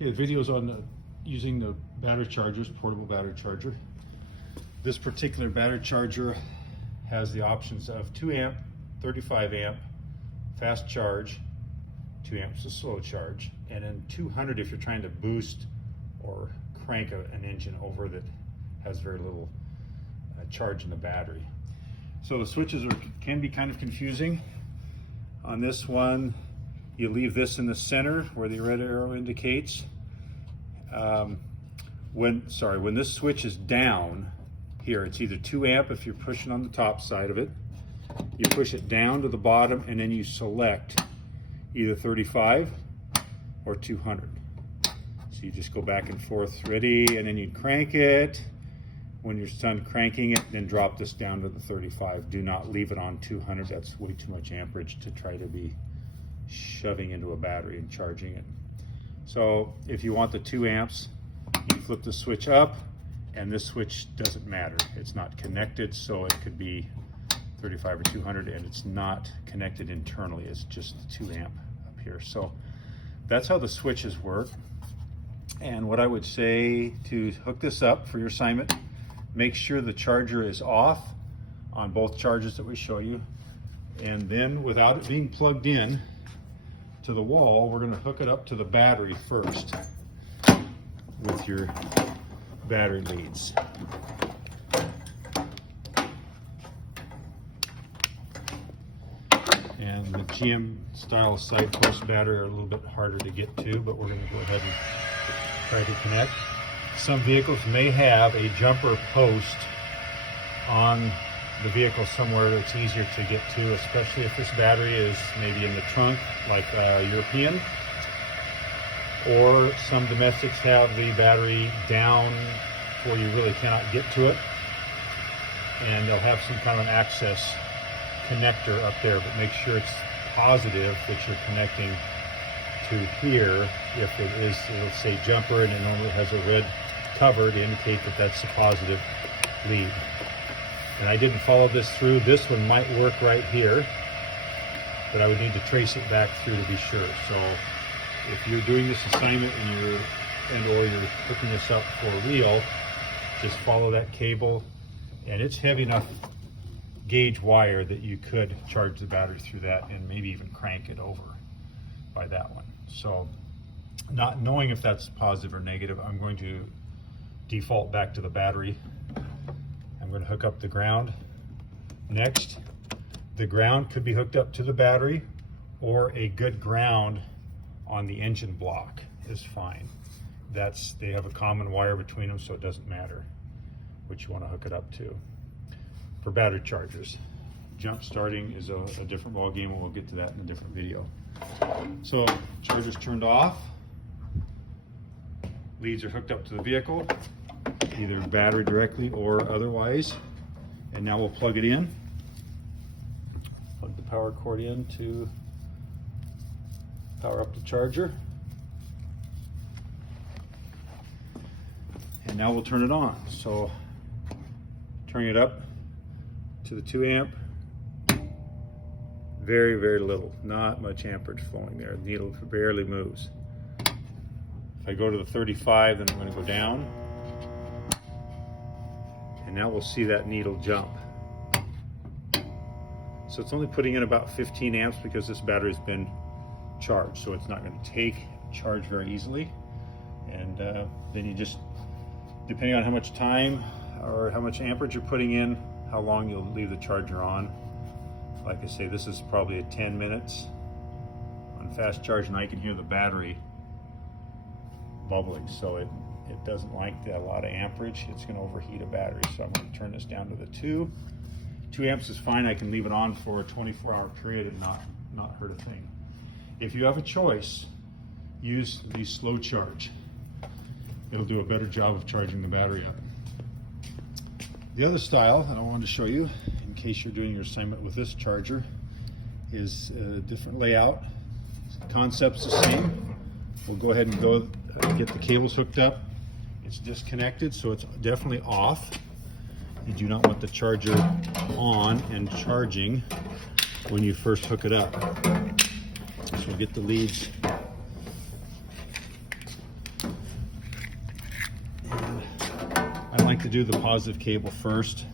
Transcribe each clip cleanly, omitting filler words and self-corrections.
Okay, the video's on using the battery chargers, portable battery charger. This particular battery charger has the options of 2 amp, 35 amp, fast charge, 2 amps of slow charge, and then 200 if you're trying to boost or crank an engine over that has very little charge in the battery. So the switches can be kind of confusing. On this one, you leave this in the center where the red arrow indicates. When this switch is down here, it's either 2 amp if you're pushing on the top side of it. You push it down to the bottom and then you select either 35 or 200. So you just go back and forth, ready, and then you crank it. When you're done cranking it, then drop this down to the 35. Do not leave it on 200. That's way too much amperage to try to be shoving into a battery and charging it. So if you want the 2 amps, you flip the switch up, and this switch doesn't matter. It's not connected, so it could be 35 or 200, and it's not connected internally. It's just the 2 amp up here. So that's how the switches work. And what I would say to hook this up for your assignment, make sure the charger is off on both chargers that we show you. And then without it being plugged in to the wall, we're going to hook it up to the battery first with your battery leads. And the GM style side post battery are a little bit harder to get to, but we're going to go ahead and try to connect. Some vehicles may have a jumper post on the vehicle somewhere that's easier to get to, especially if this battery is maybe in the trunk, like European. Or some domestics have the battery down where you really cannot get to it. And they'll have some kind of an access connector up there, but make sure it's positive that you're connecting to here. If it is, let's say, jumper, and it normally has a red cover to indicate that that's a positive lead. And I didn't follow this through. This one might work right here, but I would need to trace it back through to be sure. So if you're doing this assignment and or you're hooking this up for real, just follow that cable, and it's heavy enough gauge wire that you could charge the battery through that and maybe even crank it over by that one. So not knowing if that's positive or negative, I'm going to default back to the battery. I'm going to hook up the ground next. The ground could be hooked up to the battery, or a good ground on the engine block is fine. They have a common wire between them, so it doesn't matter which you want to hook it up to. For battery chargers, jump starting is a different ball game, and we'll get to that in a different video. So charger's turned off, leads are hooked up to the vehicle, either battery directly or otherwise, and now we'll plug it in. Plug the power cord in to power up the charger, and now we'll turn it on. So turning it up to the 2 amp, very, very little, not much amperage flowing there. The needle barely moves. If I go to the 35, then I'm going to go down, and now we'll see that needle jump. So it's only putting in about 15 amps because this battery's been charged, so it's not going to take charge very easily. And then you just, depending on how much time or how much amperage you're putting in, how long you'll leave the charger on. Like I say, this is probably at 10 minutes on fast charge, and I can hear the battery bubbling, so it doesn't like a lot of amperage. It's going to overheat a battery, so I'm going to turn this down to the 2 amps is fine. I can leave it on for a 24-hour period and not hurt a thing. If you have a choice, use the slow charge. It'll do a better job of charging the battery up. The other style that I wanted to show you, in case you're doing your assignment with this charger, is a different layout. Concept's the same. We'll go ahead and go get the cables hooked up. It's disconnected, so it's definitely off. You do not want the charger on and charging when you first hook it up. So we'll get the leads like to do the positive cable first.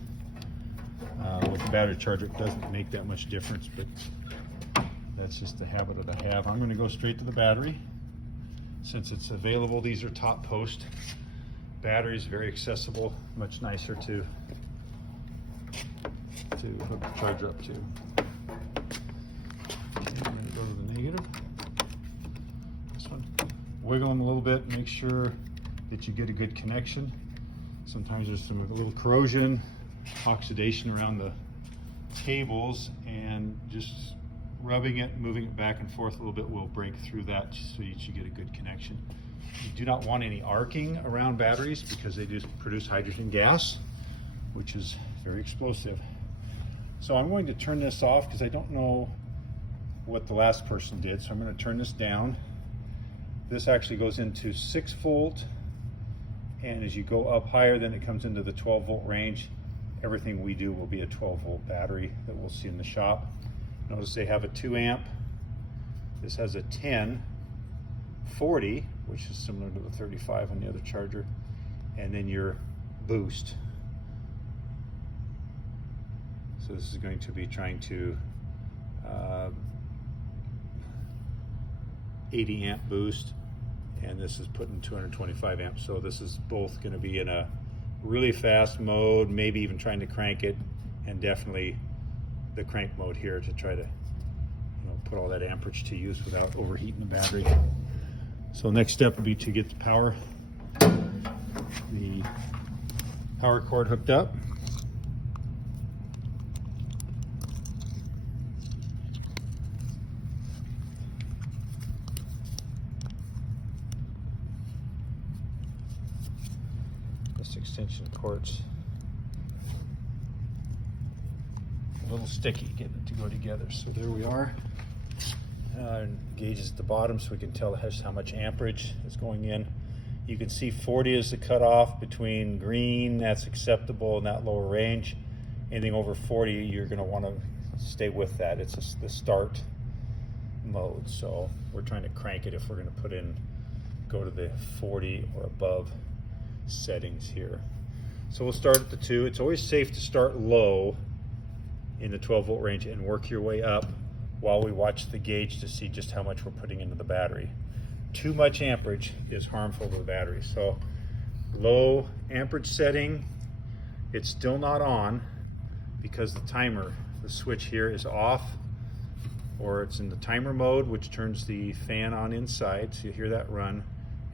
With the battery charger, it doesn't make that much difference, but that's just the habit that I have. I'm going to go straight to the battery. Since it's available, these are top post batteries, very accessible, much nicer to hook the charger up to. Okay, I'm going to go to the negative. This one. Wiggle them a little bit, make sure that you get a good connection. Sometimes there's a little corrosion, oxidation around the cables, and just rubbing it, moving it back and forth a little bit will break through that so you get a good connection. You do not want any arcing around batteries because they do produce hydrogen gas, which is very explosive. So I'm going to turn this off because I don't know what the last person did, so I'm going to turn this down. This actually goes into 6 volt, and as you go up higher, then it comes into the 12 volt range. Everything we do will be a 12 volt battery that we'll see in the shop. Notice they have a 2 amp. This has a 10, 40, which is similar to the 35 on the other charger, and then your boost. So this is going to be trying to 80 amp boost, and this is putting 225 amps. So this is both going to be in a really fast mode, maybe even trying to crank it, and definitely the crank mode here to try to put all that amperage to use without overheating the battery. So next step would be to get the power cord hooked up. This extension cord's a little sticky getting it to go together. So there we are. Gauge is at the bottom so we can tell how much amperage is going in. You can see 40 is the cutoff between green, that's acceptable in that lower range. Anything over 40, you're going to want to stay with that. It's the start mode. So we're trying to crank it if we're going to go to the 40 or above settings here. So we'll start at the 2. It's always safe to start low in the 12 volt range and work your way up while we watch the gauge to see just how much we're putting into the battery. Too much amperage is harmful to the battery. So low amperage setting, it's still not on because the switch here is off, or it's in the timer mode, which turns the fan on inside, so you hear that run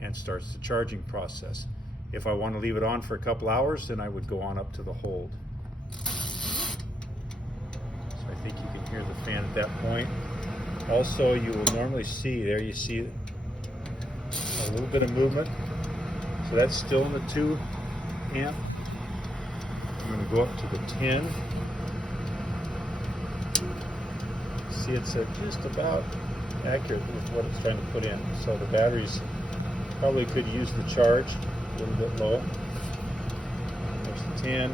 and starts the charging process. If I want to leave it on for a couple hours, then I would go on up to the hold. I think you can hear the fan at that point. Also, you will normally see, there you see a little bit of movement. So that's still in the 2 amp. I'm going to go up to the 10. See, it's just about accurate with what it's trying to put in. So the batteries probably could use the charge a little bit low. There's the 10.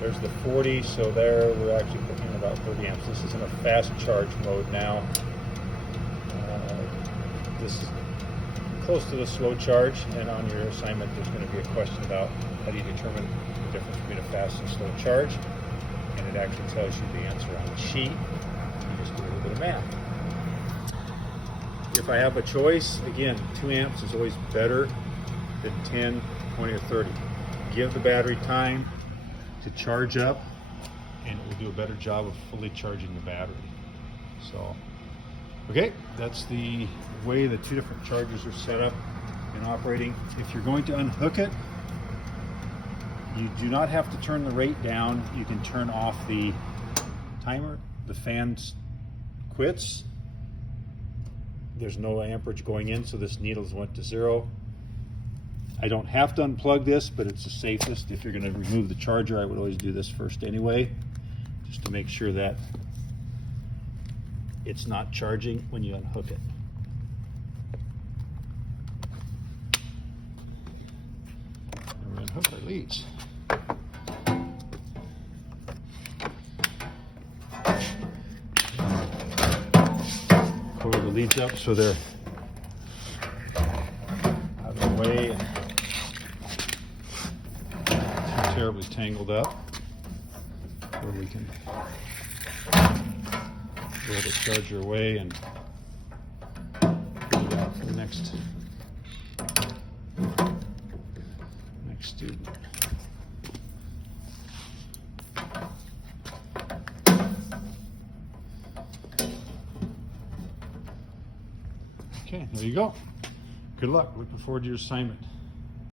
There's the 40, so there we're actually putting in about 30 amps. This is in a fast charge mode now. This is close to the slow charge, and on your assignment there's going to be a question about how do you determine the difference between a fast and slow charge, and it actually tells you the answer on the sheet. You just do a little bit of math. If I have a choice, again, 2 amps is always better than 10, 20, or 30. Give the battery time to charge up, and it will do a better job of fully charging the battery. So, okay, that's the way the 2 different chargers are set up and operating. If you're going to unhook it, you do not have to turn the rate down. You can turn off the timer. The fan quits. There's no amperage going in, so this needle's went to 0. I don't have to unplug this, but it's the safest. If you're going to remove the charger, I would always do this first anyway, just to make sure that it's not charging when you unhook it. And we're going to unhook our leads. Coil the leads up so they're out of the way. And terribly tangled up, where we can roll the charger away and put it out for the next student. Okay, there you go. Good luck. Looking forward to your assignment.